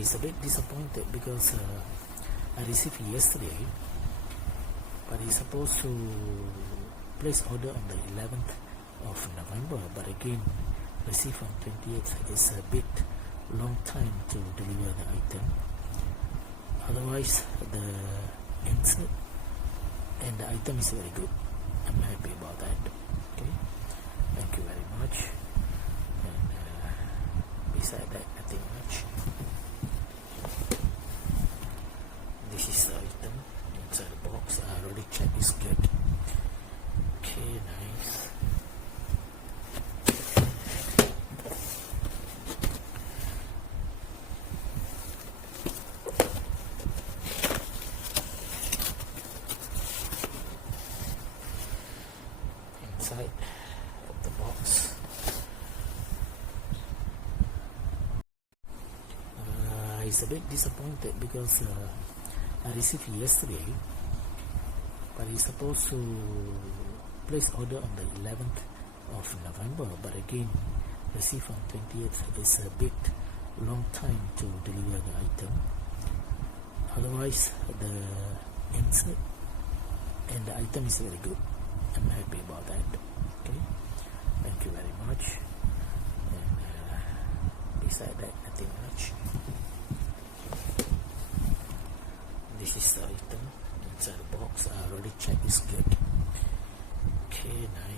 He's a bit disappointed because I received yesterday, but he's supposed to place order on the 11th of November, but again receive on 28th. Is a bit long time to deliver the item. Otherwise, the insert and the item is very good. I'm happy about that. Okay, thank you very much. And beside that, nothing much. This is the item inside the box. I already checked, it's good. Okay, nice. Inside of the box, he's a bit disappointed because I received yesterday, but he's supposed to place order on the 11th of November, but again receive on 20th. Is a bit long time to deliver the item. Otherwise, the insert and the item is very good. I'm happy about that. Okay, thank you very much. And beside that, nothing much. This is the item inside the box. I already checked, it's good. Okay, nice.